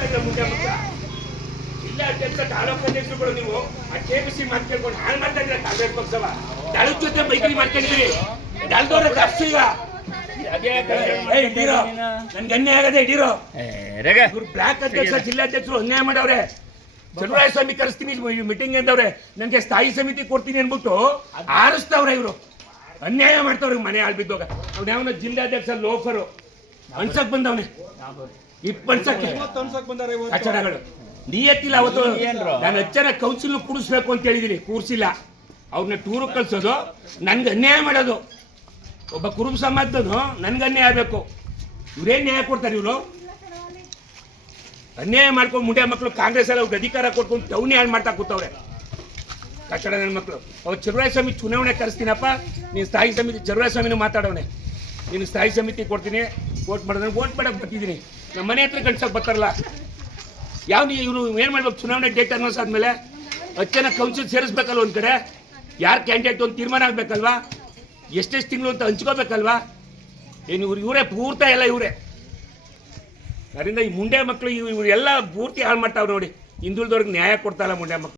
ಮಾಡ್ತಾ ಇದ್ರೆ ಮುಂದೆ ಮಕ್ಕಳ ಜಿಲ್ಲಾ ಅಧ್ಯಕ್ಷ ತಾಲೂಕು ಅಧ್ಯಕ್ಷರುಗಳು ನೀವು ಆ ಕೆಪಿಸಿ ಮಾತು ಕೇಳ್ಕೊಂಡು ಹಾಳು ಮಾಡ್ತಾ ಇದ್ರೆ ಕಾಂಗ್ರೆಸ್ ಪಕ್ಷವ ದಳದ ಜೊತೆ ಮೈತ್ರಿ ಮಾಡ್ಕೊಂಡಿದ್ರಿ ದಳದವ್ರ ಕಷ್ಟ ಈಗ ನನ್ಗೆ ಅನ್ಯಾಯ ಆಗದೆ ಇಡೀರೋ ಇವ್ರು ಬ್ಲಾಕ್ ಅಧ್ಯಕ್ಷ ಜಿಲ್ಲಾಧ್ಯಕ್ಷರು ಅನ್ಯಾಯ ಮಾಡವ್ರೆ. ಚಲುವರಾಯ ಸ್ವಾಮಿ ಕರೆಸ್ತೀನಿ ಮೀಟಿಂಗ್ ಅಂದವ್ರೆ, ನನಗೆ ಸ್ಥಾಯಿ ಸಮಿತಿ ಕೊಡ್ತೀನಿ ಅನ್ಬಿಟ್ಟು ಆರಿಸ್ತವ್ರೆ ಇವರು. ಅನ್ಯಾಯ ಮಾಡ್ತಾವ್ರೆ ಮನೆ ಹಾಳು ಬಿದ್ದೋಗ. ಅವ್ನ ಯಾವನ ಜಿಲ್ಲಾಧ್ಯಕ್ಷ ಲೋಫರು ಅನ್ಸಕ್ ಬಂದವನೆ ಕಚಡಗಳು ನಿಯತ್ತಿಲ್ಲ. ಅವತ್ತು ನಾನು ಹಚ್ಚನ ಕೌನ್ಸಿಲ್ ಕೂಡಿಸ್ಬೇಕು ಅಂತ ಹೇಳಿದೀನಿ, ಕೂರ್ಸಿಲ್ಲ. ಅವ್ರನ್ನ ಟೂರ್ ಕಳ್ಸೋದು, ನನ್ಗೆ ಅನ್ಯಾಯ ಮಾಡೋದು. ಒಬ್ಬ ಕುರುಬ ಸಮಾಜದನು ನನ್ಗೆ ಅನ್ಯಾಯ ಆಗಬೇಕು. ಇವ್ರೇನ್ ನ್ಯಾಯ ಕೊಡ್ತಾರೆ ಇವರು? ಅನ್ಯಾಯ ಮಾಡ್ಕೊಂಡು ಮುಂಡೆ ಮಕ್ಕಳು ಕಾಂಗ್ರೆಸ್ ಎಲ್ಲ ಅವ್ರಿಗೆ ಅಧಿಕಾರ ಕೊಟ್ಕೊಂಡು ಟೌನಿ ಹಾಳು ಮಾಡ್ತಾ ಕೂತವ್ರೆ ಕಟ್ಟಡ ನನ್ನ ಮಕ್ಕಳು. ಅವ್ರು ಚಲುವರಾಯ ಸ್ವಾಮಿ ಚುನಾವಣೆ ಕರೆಸ್ತೀನಪ್ಪ, ನೀನು ಸ್ಥಾಯಿ ಸಮಿತಿ ಚಲುವರಾಯ ಸ್ವಾಮಿನೂ ಮಾತಾಡೋನೆ, ನೀನು ಸ್ಥಾಯಿ ಸಮಿತಿ ಕೊಡ್ತೀನಿ, ವೋಟ್ ಮಾಡೋದ್ರೆ ವೋಟ್ ಮಾಡಕ್ಕೆ ಬರ್ತಿದ್ದೀನಿ. ನಮ್ಮ ಮನೆ ಹತ್ರ ಗಂಟ್ಸಕ್ಕೆ ಬರ್ತಾರಲ್ಲ, ಯಾವ ಇವರು ಏನು ಮಾಡ್ಬೇಕು? ಚುನಾವಣೆ ಡೇಟ್ ಅನ್ನೋಸ್ ಆದಮೇಲೆ 10 ಜನ ಕೌನ್ಸಿಲ್ ಸೇರಿಸ್ಬೇಕಲ್ವ, ಒಂದು ಕಡೆ ಯಾರು ಕ್ಯಾಂಡಿಡೇಟ್ ಒಂದು ತೀರ್ಮಾನ ಆಗಬೇಕಲ್ವಾ, ಎಷ್ಟೆಷ್ಟು ತಿಂಗಳು ಅಂತ ಹಂಚ್ಕೋಬೇಕಲ್ವಾ? ಏನು ಇವರೇ ಪೂರ್ತ ಎಲ್ಲ ಇವರೇ. ಅದರಿಂದ ಈ ಮುಂಡೆ ಮಕ್ಕಳು ಇವರೆಲ್ಲ ಪೂರ್ತಿ ಹಾಳು ಮಾಡ್ತಾವ್ರು ನೋಡಿ. ಹಿಂದುಳಿದವ್ರಿಗೆ ನ್ಯಾಯ ಕೊಡ್ತಾಯಿಲ್ಲ ಮುಂಡೆ ಮಕ್ಕಳು.